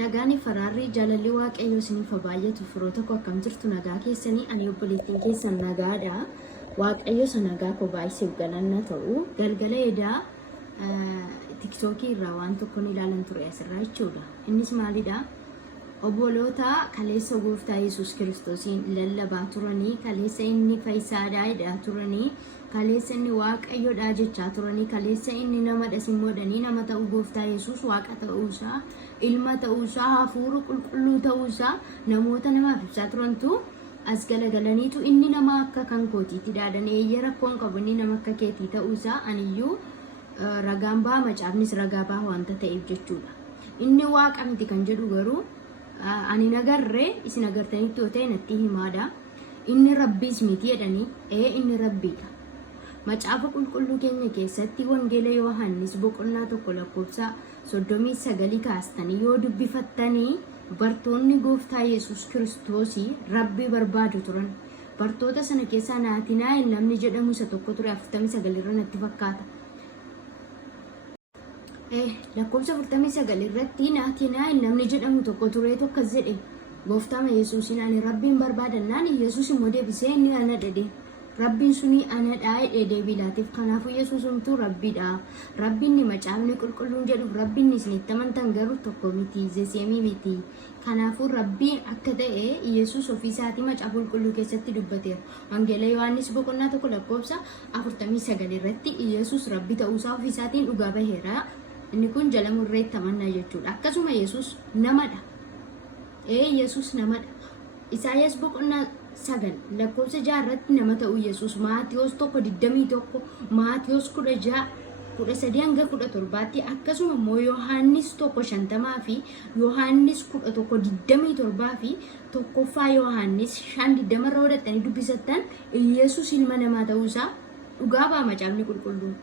Nagaani faraarri jaalalli waaqayyoo isiniif baay'atu firoota koo akkam jirtu nagaa keessanii ani obboleettiin keessan nagaadha. Waaqayyo isa nagaa koo baay'isee galanna ta'u galgala edaa tiktookii irraa waan tokko ni ilaalan ture asirraa jechuudha. Innis maalidha? Obboloota kaleessa gooftaa Yesuus Kiristoosiin lallabaa turanii, kaleessa inni fayyisaadhaa jedhaa turanii, kaleessa inni waaqayyoodhaa jechaa turanii, kaleessa inni namadha simmoodhanii nama ta'uu gooftaa Yesuus waaqa ta'uusaa, ilma ta'uusaa, hafuura qulqulluu ta'uusaa namoota namaaf ibsaa turantu as galagalaniitu inni nama akka kan kootiitti dhaadan eeyya rakkoon qabu inni nama akka keetii ta'uusaa aniyyuu ragaan ba'a macaafnis ragaa ba'a wanta ta'eef jechuudha. Inni waaqa miti kan jedhu garuu ani nagarree isin agartanitti yoo ta'e natti himaadha. Inni rabbiis miti jedhanii inni rabbiidha. Macaafa qulqulluu keenya keessatti wangeela Yohaannis boqonnaa 1 lakkoofsa 39 kaastanii yoo dubbifattanii bartoonni gooftaa Yesuus Kiristoosii rabbii barbaadu turan. Bartoota sana keessaa Naatinaa'el namni jedhamu isa tokko ture 49 irra natti fakkaata. Lakkoofsa 49 irratti Naatinaa'el namni jedhamu tokko ture tokko jedhe gooftaa Yesuusin ani rabbiin barbaadannaan Yesuus immoo deebisee inni ana dhedhe. Rabbiin suni anadha jedhee deebii laatiif kanaafuu Yesuusumtu rabbiidha. Rabbiin macaafni qulqulluun jedhu rabbiin isinitti amantan garuu tokko miti zeseemii miti. Kanaafuu rabbiin akka ta'e Yesuus ofii isaatii macaafa qulqulluu keessatti dubbateera. Wangeela Yohaannis boqonnaa 1 lakkoofsa 49 irratti Yesuus rabbii ta'uusaa ofii isaatiin dhugaa baheera. Inni kun jala murreetti amannaa jechuudha. Akkasuma Yesuus namadha. Yesuus namadha. Isaayyaas boqonnaa 9 lakkoofsa 6 irratti nama ta'uu Yesuus Maatiyos 1:21 Maatiyos 10:13 hanga 17 akkasuma immoo Yohaannis 1:50 fi Yohaannis 11:27 fi tokkoffaa Yohaannis 5:20 irra hodhattanii dubbisattan Yesuus ilma namaa ta'uusaa dhugaa ba'a macaafni qulqulluun.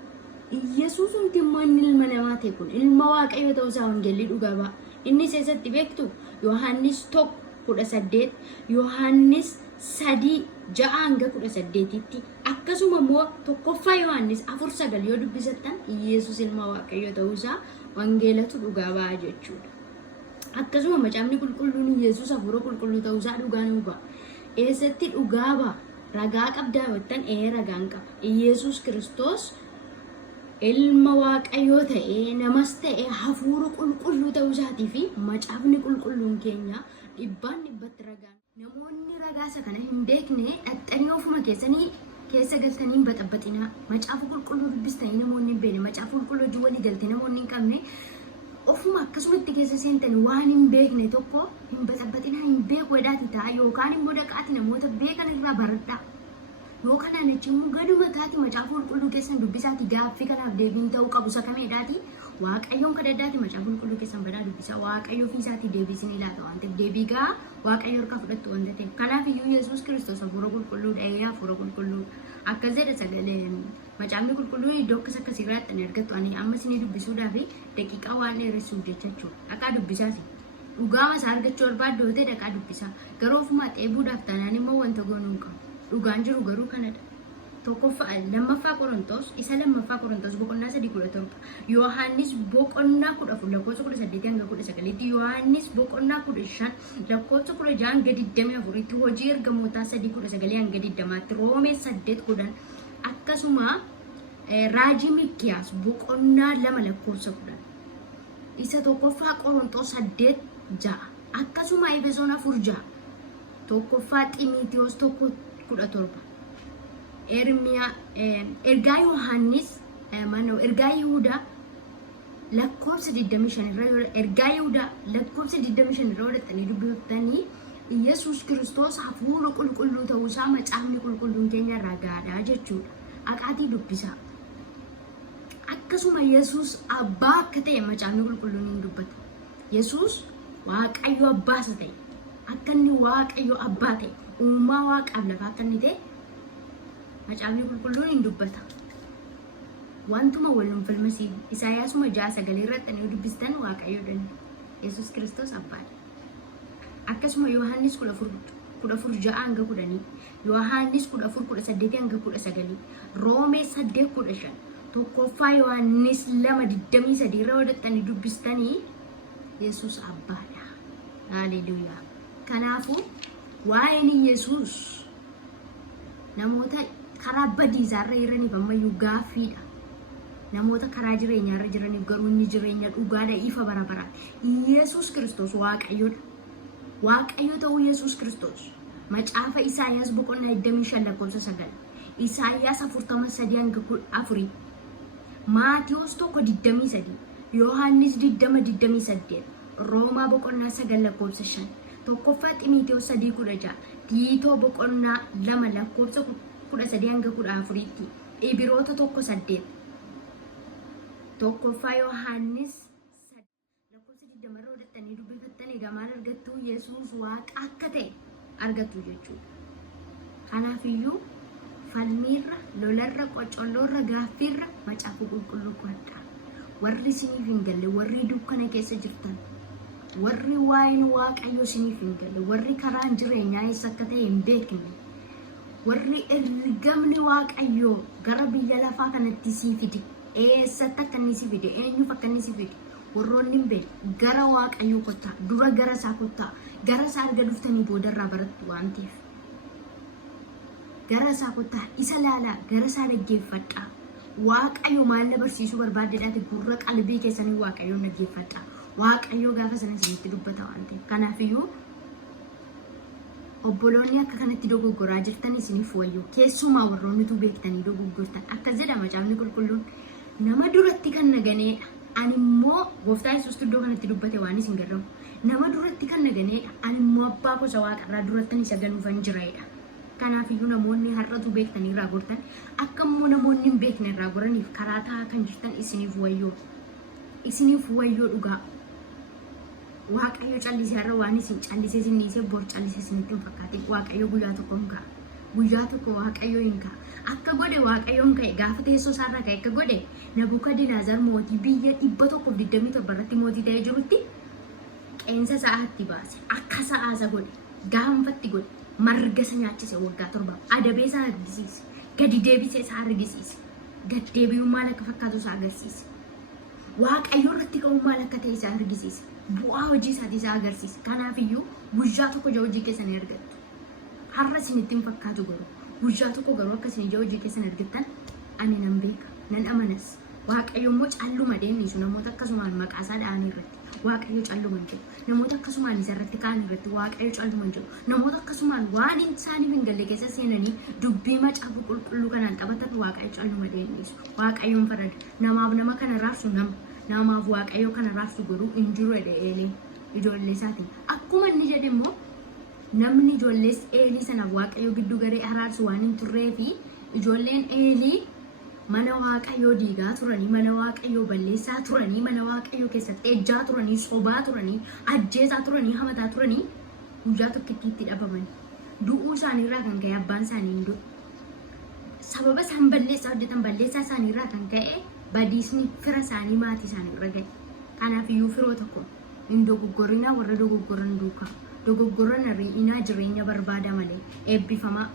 Yesuus immoo inni ilma namaa ta'e kun ilma waaqayyoo ta'uusaa wangeelli dhugaa ba'a. Inni keessatti beektu Yohaannis 1:18 Yohaannis 3:6 hanga 18tti akkasuma immoo tokkoffaa Yohaannis 4:9 yoo dubbisattan Yesuus ilma waaqayyoo ta'uusaa wangeelatu dhugaa ba'a jechuudha. Akkasuma macaafni qulqulluun Yesuus hafuura qulqulluu ta'uusaa dhugaa nu ba'a. Eessatti dhugaa ba'a? Ragaa qabdaa jettan ragaan qaba. Yesuus Kiristoos ilma waaqayyoo ta'ee namas ta'ee hafuura qulqulluu ta'uusaatii fi macaafni qulqulluun keenya dhibbatti ragaan. Namoonni ragaasa kana hin beekne dhaxxanii ofuma keessanii keessa galtanii hin baxabaxinaa. Macaafa qulqulluu dubbistanii namoonni hin beekne macaafa qulqulluu wajjin walii galtee namoonni hin qabne ofuma akkasumatti keessa seentanii waan hin beekne tokko hin baxabaxinaa hin beeku edhaati ta'a yookaan immoo dhaqaati namoota beekan irraa baradhaa. Yoo kanaan achi immoo gaduma taati macaafa qulqulluu keessan dubbisaati gaaffii kanaaf deebiin ta'uu qabu isa kameedhaati. Waaqayyoon kadhadhaati macaafa qulqulluu keessan badaa dubbisa. Waaqayyoo fi isaati deebisin ilaata waan ta'eef deebii gaa waaqayyo harka fudhattu wanta ta'eef. Kanaaf iyyuu Yesuus Kiristoos hafuura qulqulluudha. Hafuura qulqulluu akkas jedha sagalee macaafni qulqulluun iddoo akkasii irratti ni argattu. Ani amma isin dubbisuudhaaf daqiiqaa waan dheeressuuf jecha jechuudha. Dhaqaa dubbisaas. Dhugaama isaa argachuu barbaaddu yoo ta'e dhaqaa dubbisaa. Garuu ofuma xeebuudhaaf taanaan immoo wanta goonuu qabu. Dhugaan jiru garuu kanadha. Lammaffaa Qorontos isa lammaffaa Qorontos boqonnaa 3:17 Yohaannis boqonnaa 14 lakkoofsa 18 hanga 19 Yohaannis boqonnaa 15 lakkoofsa 16 hanga 24 hojii ergamootaa 3:19 hanga 20 Roomee 8:10 akkasuma raajii Mikiyaas boqonnaa 2 lakkoofsa 10 isa tokkoffaa Qorontos 8:6 akkasuma Efesoon 4:6 tokkoffaa Xiimotewos 1:17 ergaa Yohaannis ergaa Yihuudaa lakkoofsa 25 irra ergaa Yihuudaa lakkoofsa 25 irra hodhattanii dubbifattanii Yesuus Kiristoos hafuura qulqulluu ta'uusaa macaafni qulqulluun keenya ragaadha jechuudha. Aqaatii dubbisaa. Akkasuma Yesuus abbaa akka ta'e macaafni qulqulluun hin dubbata. Yesuus waaqayyo abbaa isa ta'e akka inni waaqayyo abbaa ta'e uumaa waaqaaf lafa akka inni ta'e macaafni qulqulluun hin dubbata. Wantuma waliin falmasii Isaayyaasuma 6:9 irratti ni dubbistan waaqayyo danda'a. Yesuus Kiristoos abbaadha. Akkasuma Yohaannis 14:6 hanga 10 Yohaannis 14:18 hanga 19 Roomee 8:15 tokkoffaa Yohaannis 2:23 irra hodhattanii dubbistanii Yesus abbaadha. Haleluuyaa. Kanaafu waa'een Yesus namoota karaa badiisaarra jiraniif ammayyuu gaaffiidha. Namoota karaa jireenyaarra jiraniif garuu inni jireenya dhugaadha, ifa bara bara. Yesus Kiristoos Waaqayyoodha. Waaqayyo ta'uu Yesus Kiristoos macaafa Isaayyaas boqonnaa 25 lakkoofsa 9, Isaayyaas 43:4, Maatiyos 1:23, Yohaannis 20:28, Roomaa boqonnaa 9 lakkoofsa 5, tokkoffaa Xiimotewos 3:16, Tiitoo boqonnaa 2 lakkoofsa 13-14, Ibroota 1:8, tokkoffaa Yohaannis lakkoofsa 20 odettanii dubbifattanii gamaan argattu Yesuus Waaqa akka ta'e argattu jechuudha. Kanaafiyyuu falmiirra, lolarra, qocolloorra, gaaffiirra macaafa qulqulluu qo'adhaa. Warri isiniif hin galle, warri dukkana keessa jirtan, warri waa'een Waaqayyoo isiniif hin galle, warri karaan jireenyaa eessa akka ta'e hin beekne, warri ergamni Waaqayyoo gara biyya lafaa kanatti sii fide, eessatti akka inni sii fide, eenyuuf akka inni sii fide, warroonni hin beekne gara Waaqayyoo kottaa, dura gara isaa kottaa, gara isaa erga dhuftanii boodarraa barattu waan ta'eef. Gara isaa kottaa, isa laalaa, gara isaa dhaggeeffadhaa. Waaqayyo maal na barsiisuu barbaaddeedhaati gurra qalbii keessanii Waaqayyoon dhaggeeffadhaa. Waaqayyo gaafa sana isinitti dubbata waan ta'eef. Kanaafiyyuu obboloonni akka kanatti dogoggoraa jirtan isiniif wayyoo. Keessumaa warroonni tu beektanii dogoggortan. Akkas jedha macaafni qulqulluun. Nama duratti kan naganeedha. Ani immoo Gooftaa Yesuus iddoo kanatti dubbate waan isin garramu. Nama duratti kan naganeedha. Ani immoo abbaa gosa waaqarraa durattan isa ganuufan jiraedha. Kanaafiyyuu namoonni har'atu beektanii irraa gortan, akka immoo namoonni hin beekne irraa goraniif karaa taa'aa kan jirtan isiniif wayyoo. Isiniif wayyoo dhugaa. Waaqayyo callisee har'a waan isin callisee isin dhiisee bor callisee isinitti hin fakkaatin. Waaqayyo guyyaa tokko hin ka'a. Guyyaa tokko Waaqayyo hin ka'a. Akka godhe Waaqayyo hin ka'e gaafa teessoo isaarraa ka'e akka godhe Nabukadnezar mootii biyya 127 irratti mootii ta'ee jirutti qeensa sa'aatti baase. Akka sa'aasa godhe, gaanfatti godhe. Marga isa nyaachise waggaa 7, adabee isaa argisiise, gadi deebisee isaa argisiise, gad deebi'uu maal akka fakkaatu isaa agarsiise, Waaqayyo irratti ka'uu maal akka ta'e isaa argisiise, bu'aa hojii isaatii isaa agarsiise. Kanaafiyyuu guyyaa tokko ija hojii keessanii argattu. Har'a isinitti hin fakkaatu garuu guyyaa tokko garuu akka isin ija hojii keessan argattan ani nan beeka, nan amanas. Waaqayyo immoo calluma deemnisu namoota akkasumaan maqaa isaa dha'an irratti Waaqayyo calluma hin jiru. Namoota akkasumaan isa irratti ka'an irratti Waaqayyo calluma hin jiru. Namoota akkasumaan waan isaaniif hin galle keessa seenanii dubbii macaafa qulqulluu kanaan taphatan Waaqayyo calluma deemnisu. Waaqayyoon farada. Namaaf nama kana raarsu nama. Namaaf Waaqayyo kana raarsu garuu hin jiru jedhee ijoollee isaatiin. Akkuma inni jedhe immoo namni ijoollees Eelii sanaaf Waaqayyo gidduu garee araarsu waan hin turree fi ijoolleen Eelii mana Waaqayyoo diigaa turanii, mana Waaqayyoo balleessaa turanii, mana Waaqayyoo keessatti ejjaa turanii, sobaa turanii, ajjeesaa turanii, hamataa turanii guyyaa tokkotti itti dhabaman. Du'uu isaaniirraa kan ka'e abbaan isaanii hin du'e. Sababa isaan balleessaa hojjetan balleessaa isaaniirraa kan ka'e badiisni fira isaanii maatii isaaniirra ga'e. Kanaafiyyuu firoo tokko hin dogoggorina warra dogoggoran duukaa. Dogoggoran ari'inaa jireenya barbaada malee eebbifamaa.